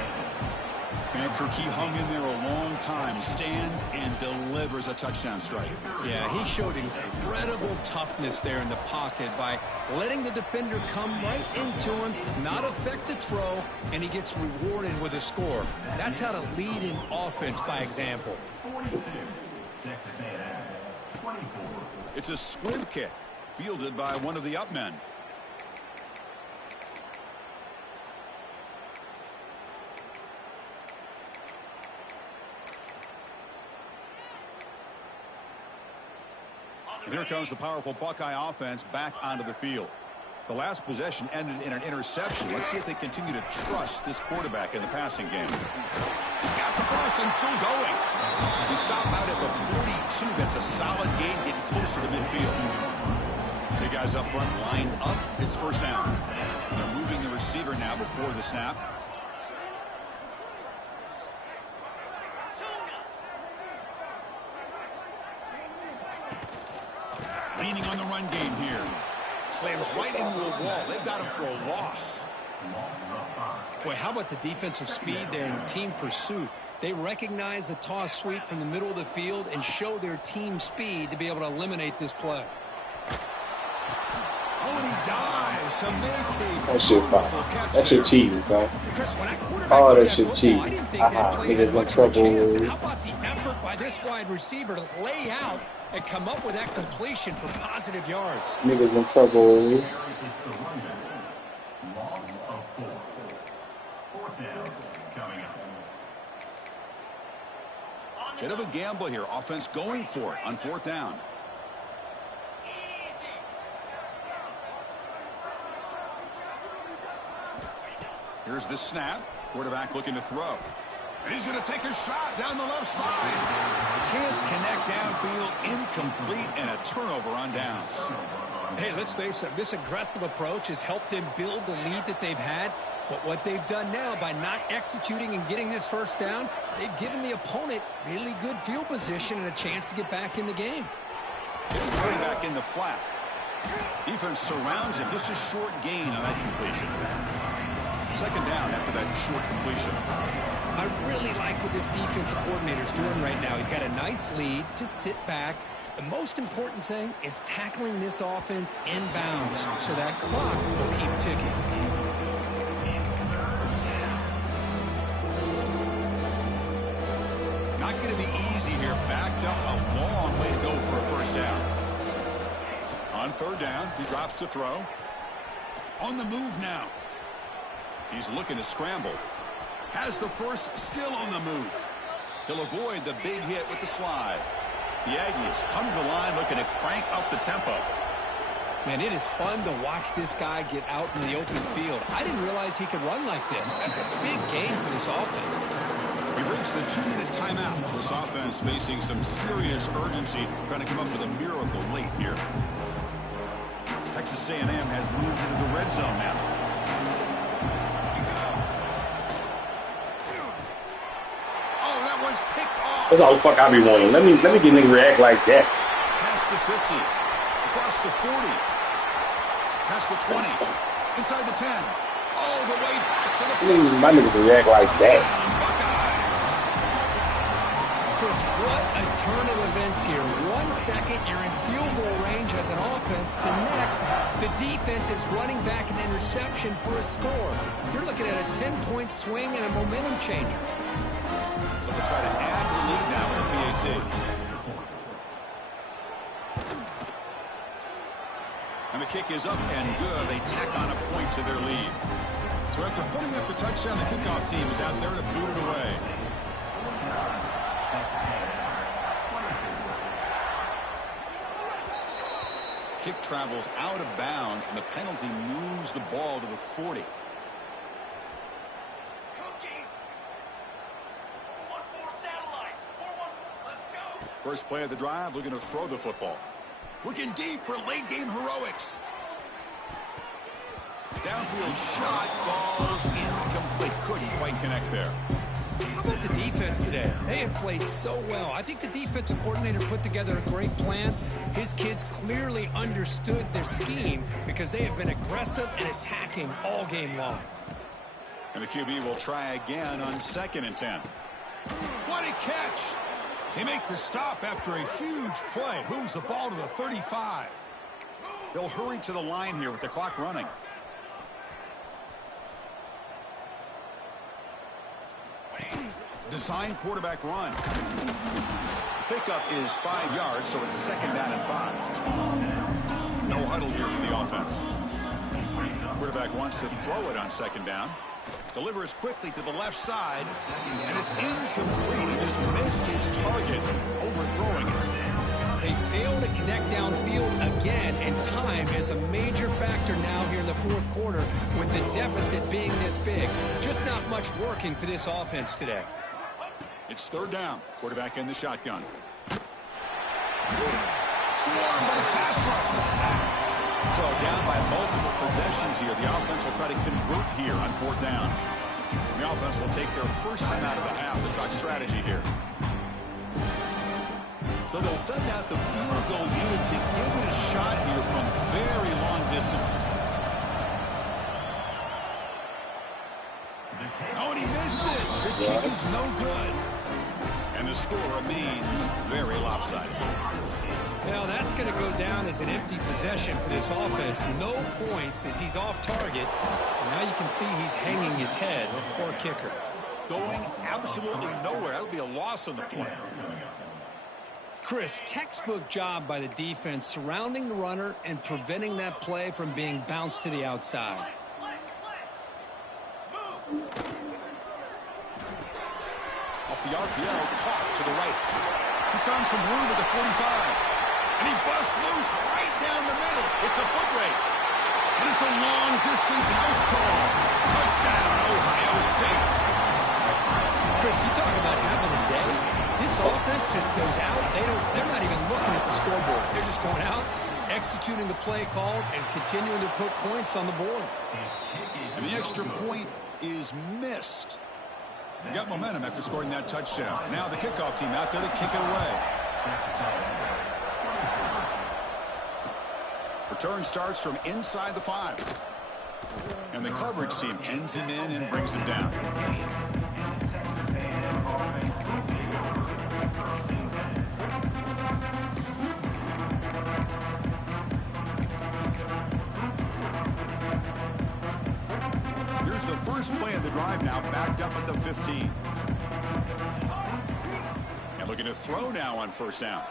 And Kirk, he hung in there a long time, stands and delivers a touchdown strike. Yeah, he showed incredible toughness there in the pocket by letting the defender come right into him, not affect the throw, and he gets rewarded with a score. That's how to lead an offense by example. It's a squib kick, fielded by one of the up men. And here comes the powerful Buckeye offense back onto the field. The last possession ended in an interception. Let's see if they continue to trust this quarterback in the passing game. He's got the first and still going. He stopped out at the 42. That's a solid gain, getting closer to midfield. Big guys up front lined up. It's first down. They're moving the receiver now before the snap. Leaning on the run game here. Slams right into a wall. They've got him for a loss. Boy, how about the defensive speed there in team pursuit? They recognize the toss sweep from the middle of the field and show their team speed to be able to eliminate this play. Oh, and he dives to make That shit fire. That shit cheesy, son. Chris, when I Oh, that shit cheesy. Niggas in trouble. And how about the effort by this wide receiver to lay out and come up with that completion for positive yards? Niggas in trouble. Bit of a gamble here. Offense going for it on fourth down. Here's the snap. Quarterback looking to throw. And he's going to take a shot down the left side. Can't connect downfield. Incomplete and a turnover on downs. Hey, let's face it. This aggressive approach has helped them build the lead that they've had. But what they've done now by not executing and getting this first down, they've given the opponent really good field position and a chance to get back in the game. It's running back in the flat. Defense surrounds him. Just a short gain on that completion. Second down after that short completion. I really like what this defensive coordinator's doing right now. He's got a nice lead. Just sit back. The most important thing is tackling this offense inbounds so that clock will keep ticking. Not going to be easy here. Backed up a long way to go for a first down. On third down, he drops to throw. On the move now. He's looking to scramble. Has the first, still on the move. He'll avoid the big hit with the slide. The Aggies come to the line looking to crank up the tempo. Man, it is fun to watch this guy get out in the open field. I didn't realize he could run like this. That's a big game for this offense. We've reached the 2-minute timeout. This offense facing some serious urgency, trying to come up with a miracle late here. Texas A&M has moved into the red zone now. Oh, that one's picked off. That's all the fuck I be wanting. Let me get nigga react like that. Past the 50, across the 40, past the 20, inside the 10, all the way back to the My niggas react like that. Chris, what a turn of events here. 1 second, you're in field goal range as an offense. The next, the defense is running back an interception for a score. You're looking at a 10-point swing and a momentum changer. So they'll try to add to the lead now with the PAT. And the kick is up and good. They tack on a point to their lead. So after putting up the touchdown, the kickoff team is out there to boot it away. Kick travels out of bounds, and the penalty moves the ball to the 40. First play of the drive, looking to throw the football. Looking deep for late-game heroics. Downfield shot falls incomplete. Couldn't quite connect there. How about the defense today? They have played so well. I think the defensive coordinator put together a great plan. His kids clearly understood their scheme because they have been aggressive and attacking all game long. And the QB will try again on 2nd and 10. What a catch! They make the stop after a huge play. Moves the ball to the 35. They'll hurry to the line here with the clock running. Design quarterback run. Pickup is 5 yards, so it's 2nd down and 5. No huddle here for the offense. Quarterback wants to throw it on 2nd down. Delivers quickly to the left side, and it's incomplete. He just missed his target, overthrowing it. They fail to connect downfield again, and time is a major factor now here in the 4th quarter with the deficit being this big. Just not much working for this offense today. It's 3rd down. Quarterback in the shotgun. Swarmed by the pass rush. A sack. So down by multiple possessions here. The offense will try to convert here on 4th down. The offense will take their first time out of the half to talk strategy here. So they'll send out the field goal unit to give it a shot here from very long distance. Oh, and he missed it. The kick is no good. And the score remains very lopsided. Well, that's going to go down as an empty possession for this offense. No points as he's off target. And now you can see he's hanging his head. A poor kicker. Going absolutely nowhere. That'll be a loss on the play. Chris, textbook job by the defense surrounding the runner and preventing that play from being bounced to the outside. Off the RPO, caught to the right. He's found some room at the 45. And he busts loose right down the middle. It's a foot race. And it's a long-distance house call. Touchdown, Ohio State. Chris, you talk about having a day. This offense just goes out. They're not even looking at the scoreboard. They're just going out, executing the play called, and continuing to put points on the board. And the extra point is missed. You got momentum after scoring that touchdown. Now the kickoff team out there to kick it away. Return starts from inside the 5. And the coverage team ends him in and brings him down. Here's the first play of the drive now, backed up at the 15. And looking to throw now on 1st down.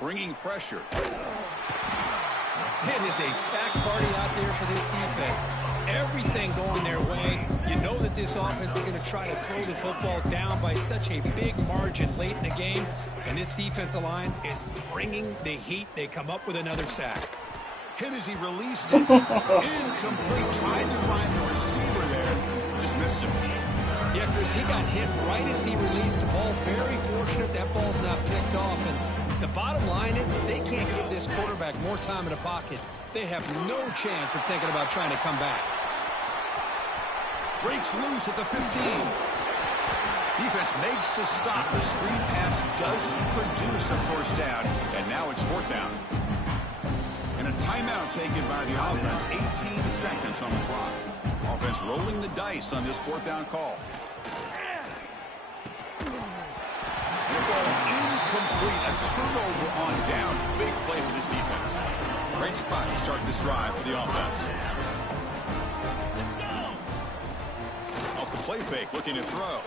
Bringing pressure. It is a sack party out there for this defense. Everything going their way. You know that this offense is going to try to throw the football down by such a big margin late in the game. And this defensive line is bringing the heat. They come up with another sack. Hit as he released it. Incomplete. Tried to find the receiver there. Just missed him. Yeah, Chris, he got hit right as he released the ball. Very fortunate that ball's not picked off. And the bottom line is that they can't give this quarterback more time in the pocket. They have no chance of thinking about trying to come back. Breaks loose at the 15. Defense makes the stop. The screen pass doesn't produce a 1st down. And now it's 4th down. And a timeout taken by the offense. 18 seconds on the clock. Offense rolling the dice on this 4th down call. And it falls incomplete. A turnover on downs. Big play for this defense. Great spot to start this drive for the offense. Off the play fake, looking to throw.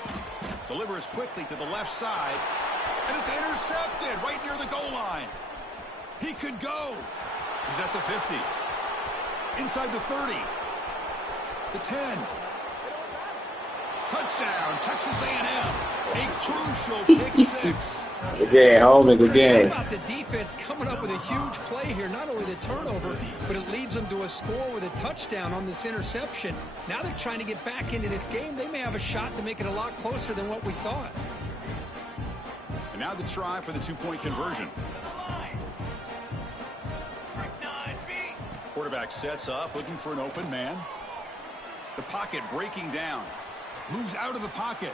Delivers quickly to the left side. And it's intercepted right near the goal line. He could go. He's at the 50. Inside the 30. The 10. Touchdown, Texas A&M. A crucial pick 6. Good game, homie, good game. About the defense coming up with a huge play here. Not only the turnover, but it leads them to a score with a touchdown on this interception. Now they're trying to get back into this game. They may have a shot to make it a lot closer than what we thought. And now the try for the two-point conversion. Quarterback sets up, looking for an open man. The pocket breaking down. Moves out of the pocket.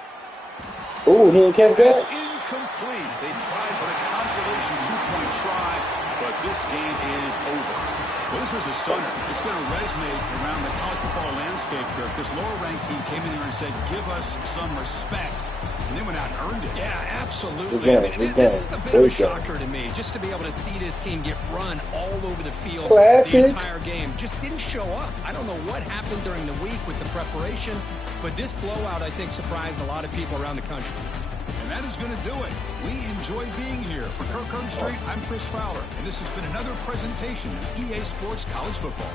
Oh, he didn't catch That's that. incomplete. They tried for the consolation two-point try, but this game is over. Well, this was a stunner. It's going to resonate around the college football landscape, Kirk. This lower-ranked team came in here and said, give us some respect. And they went out and earned it. Yeah, absolutely. This is a bit of a shocker to me, just to be able to see this team get run all over the field Classic. the entire game. Just didn't show up. I don't know what happened during the week with the preparation, but this blowout, I think, surprised a lot of people around the country. And that is going to do it. We enjoyed being here. For Kirk Herbstreit, I'm Chris Fowler, and this has been another presentation of EA Sports College Football.